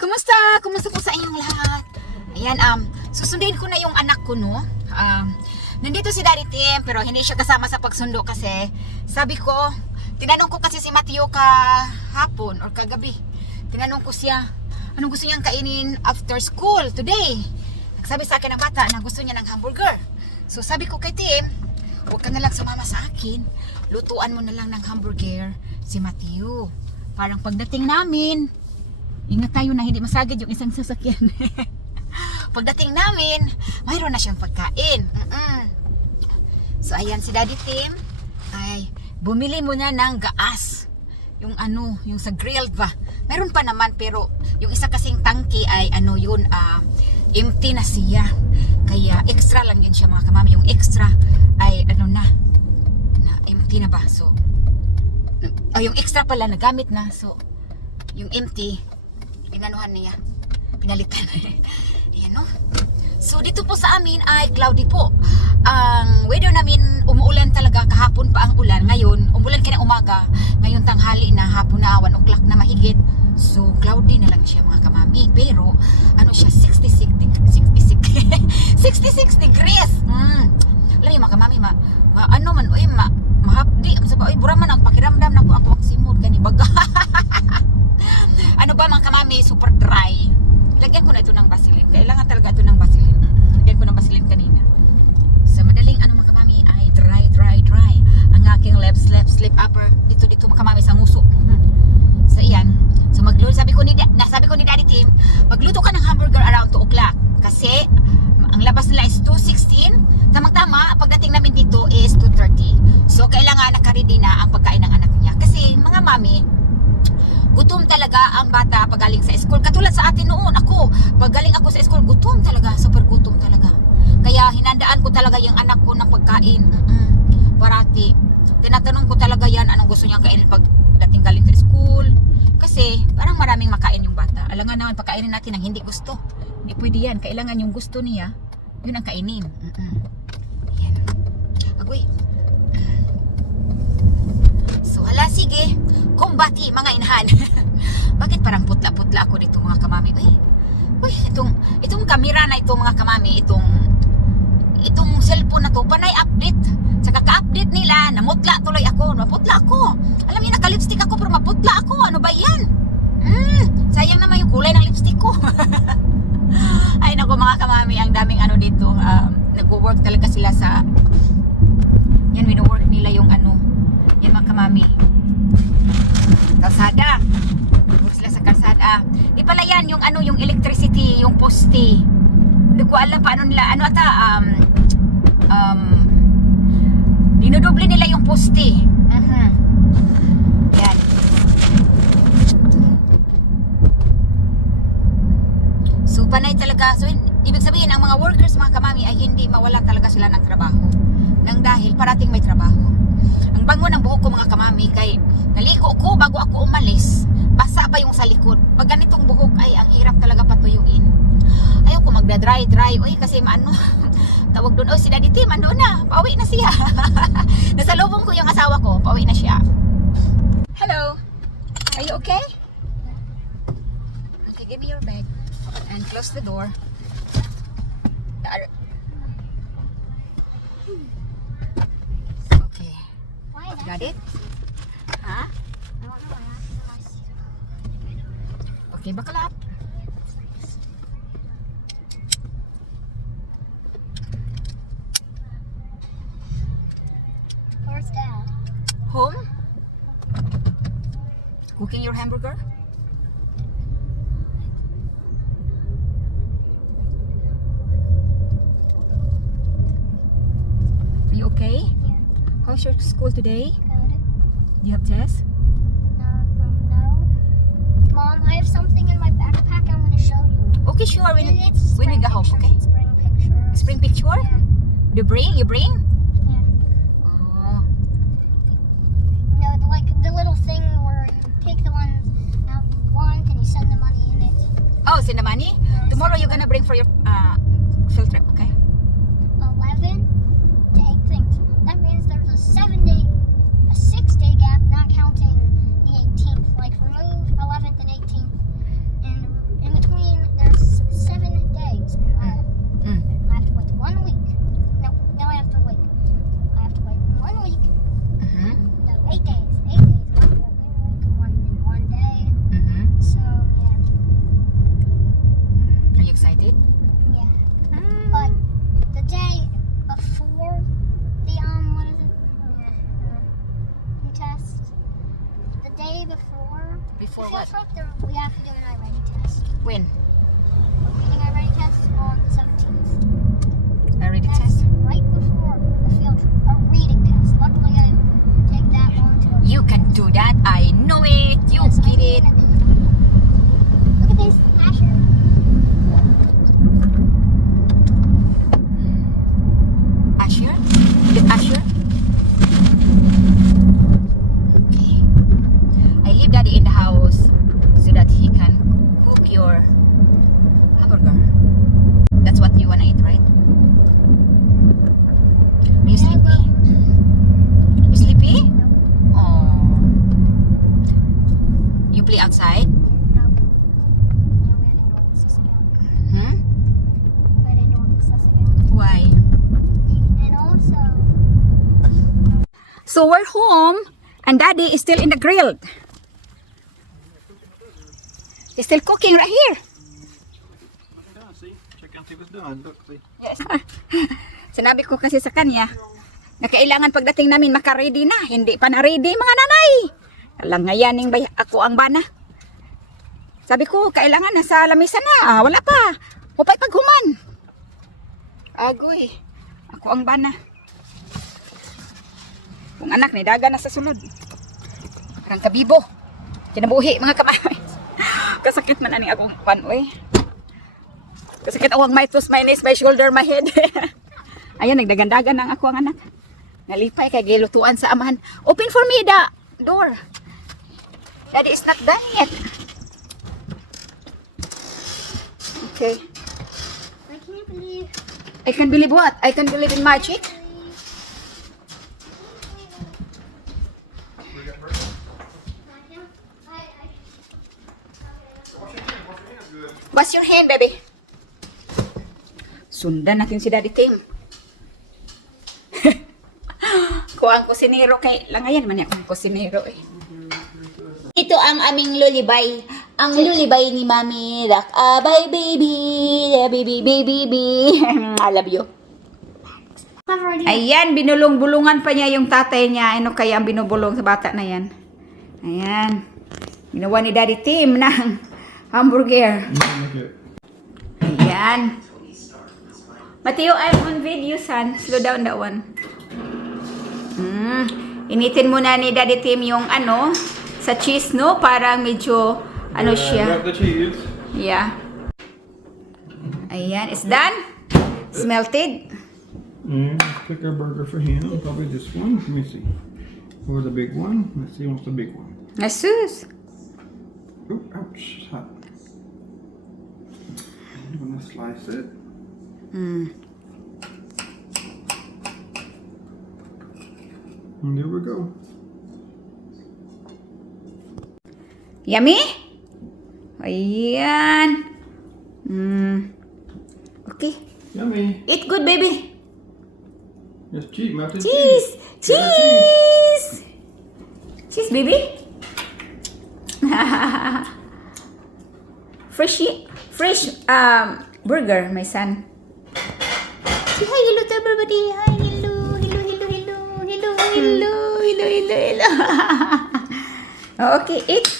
Kumusta? Kumusta po sa inyong lahat? Ayan, um, susundin ko na yung anak ko, no? Um, nandito si Daddy Tim, pero hindi siya kasama sa pagsundo kasi sabi ko, tinanong ko kasi si Mateo kahapon or kagabi. Tinanong ko siya, anong gusto niyang kainin after school today? Nagsabi sa akin ng bata na gusto niya ng hamburger. So sabi ko kay Tim, huwag ka na lang sumama sa akin. Lutuan mo na lang ng hamburger si Mateo. Parang pagdating namin, Ingat tayo na hindi masagad yung isang sasakyan. Pagdating namin, mayroon na siyang pagkain. Mm-mm. So ayan si Daddy Tim ay bumili muna ng gaas. Yung ano, yung sa grilled ba. Meron pa naman pero yung isa kasing tangke ay ano yun, ah, empty na siya. Kaya extra lang yun siya mga kamami. Yung extra ay ano na, na empty na ba. So, ay yung extra pala nagamit na. So, yung empty, inanuhan niya. Pinalitan. Ayan no. So dito po sa amin ay cloudy po. Ang weather namin umuulan talaga kahapon pa ang ulan. Ngayon, umulan kina umaga. Ngayon tanghali na hapon na 1 o'clock na mahigit. So cloudy na lang siya mga kamami. Pero ano siya 66 degrees 66 66 degrees. Mm. Alam niyo mga kamami ma, ma ano man oy ma mahapdi sa oy bura man ang pakiramdam na ko ako ang simod gani baga. super dry. Lagyan ko na ito ng Vaseline. Kailangan talaga ito ng Vaseline. Lagyan ko ng Vaseline kanina. Sa madaling ano mga kamami ay dry, dry, dry. Ang aking left, left, slip upper. Dito, dito mga kamami sa nguso. Mhm. So iyan. So magluto, sabi ko ni, Da- na, sabi ko ni Daddy Tim, magluto ka ng hamburger around 2 o'clock. Kasi ang labas nila is 2.16. Tamang-tama, pagdating namin dito is 2.30. So kailangan nakaready na ang pagkain ng anak niya. Kasi mga mami, gutom talaga ang bata pag galing sa school. Katulad sa atin noon, ako, pag galing ako sa school, gutom talaga, super gutom talaga. Kaya hinandaan ko talaga yung anak ko ng pagkain. Mm-mm, parati. Tinatanong ko talaga yan anong gusto niya kainin pag dating galing sa school. Kasi parang maraming makain yung bata. Alangan naman pagkainin natin ang hindi gusto. Hindi pwede yan. Kailangan yung gusto niya, yun ang kainin. Mm-mm. Yan. Agoy. So hala, sige. Kumbati, mga inhan. Bakit parang putla-putla ako dito mga kamami? Uy, uy itong, itong kamera na ito mga kamami, itong itong cellphone na to, panay update. Sa kaka-update nila, namutla tuloy ako. Naputla ako. Alam niyo, naka-lipstick ako pero maputla ako. Ano ba yan? Mm, sayang naman yung kulay ng lipstick ko. Ay naku mga kamami, ang daming ano dito. Um, nagwo-work talaga sila sa yan, wino-work nila yung ano. Yan mga kamami. Kalsada. Work sila sa kalsada. Di pala yan, yung ano, yung electricity, yung poste. Hindi ko alam paano nila, ano ata, um, um, dinodoble nila yung poste. Mhm. Yan. So, panay talaga. So, ibig sabihin, ang mga workers, mga kamami, ay hindi mawala talaga sila ng trabaho. Nang dahil, parating may trabaho. Ang bango ng buhok ko, mga kamami, kay pa yung sa likod. Pag ganitong buhok, ay ang hirap talaga patuyuin. Ayaw ko magda-dry-dry. Uy, kasi maano, tawag doon, oh, si Daddy Tim, ando na. Pauwi na siya. Nasalubong ko yung asawa ko. Pauwi na siya. Hello. Are you okay? Okay, give me your bag. And close the door. Okay. Got it? Ha? Okay, buckle up. Where's Dad? Home? Cooking your hamburger? Are you okay? Yeah. How's your school today? Good. Do you have tests? Mom, I have something in my backpack. I'm gonna show you. Okay, sure. When, it's when we go home, okay? Spring pictures. Spring picture? Yeah. You bring? You bring? Yeah. Oh. No, like the little thing where you take the ones um, you want and you send the money in it. Oh, send the money? Yeah, Tomorrow you're gonna bring for your uh, field trip, okay? Eleven to eight things. That means there's a seven day, a six day gap, not counting the 18th. Like remove Just like the, we have to do an I-ready test. When? We're doing I-ready test on the 17th. I-ready test? right before the field trip. A reading test. Luckily, I take that one to You can do that. I know it. You yes, get it. Look at this. So we're home and daddy is still in the grill. He's still cooking right here. Yeah, see? Check see what's done. Look? Yes. Sinabi ko kasi sa kanya, na kailangan pagdating namin makaready na. Hindi pa na-ready mga nanay. Alam nga yan yung bay- ako ang bana. Sabi ko, kailangan nasa lamisa na. Ah, wala pa. Upay paghuman. Agoy. Ako ang bana. Kung anak ni daga na sa sulod. Parang kabibo. Kinabuhi mga kamay. Kasakit man ani akong panoy. Kasakit awang my toes, my knees, my shoulder, my head. Ayan, nagdagandagan ang ako ang anak. Nalipay kay gilutuan sa amahan. Open for me the door. Daddy is not done yet. Okay. I can't believe. I can believe what? I can believe in magic. Wash your hand, baby. Sundan natin si Daddy Tim. Kuha ang kusinero kay langayan man akong kusinero eh. Ito ang aming lulibay. Ang lulibay ni Mami. Rock-abye baby. Yeah, baby, baby, baby. I love you. Ayan, binulong-bulungan pa niya yung tatay niya. Ano kaya ang binubulong sa bata na yan? Ayan. Ginawa ni Daddy Tim ng hamburger. Ayan. Mateo, I'm on video, son. Slow down that one. Mm. Initin muna ni Daddy Tim yung ano, sa cheese, no? Parang medyo, ano siya. Yeah. Ayan, it's done. It's melted. And pick our burger for him. Probably this one. Let me see. Or the big one. Let's see what's the big one. Asus. Oh, ouch. It's hot. I'm gonna slice it. Mm. And there we go. Yummy? Ayan. Mm. Okay. Yummy. Eat good, baby. It's cheese, Cheese! cheese. Cheese! Cheese, baby. fresh, fresh um, burger, my son. Say hi, hello to everybody. Hi, hello, hello, hello, hello, hello, hello, hello, hello, hello. okay, eat.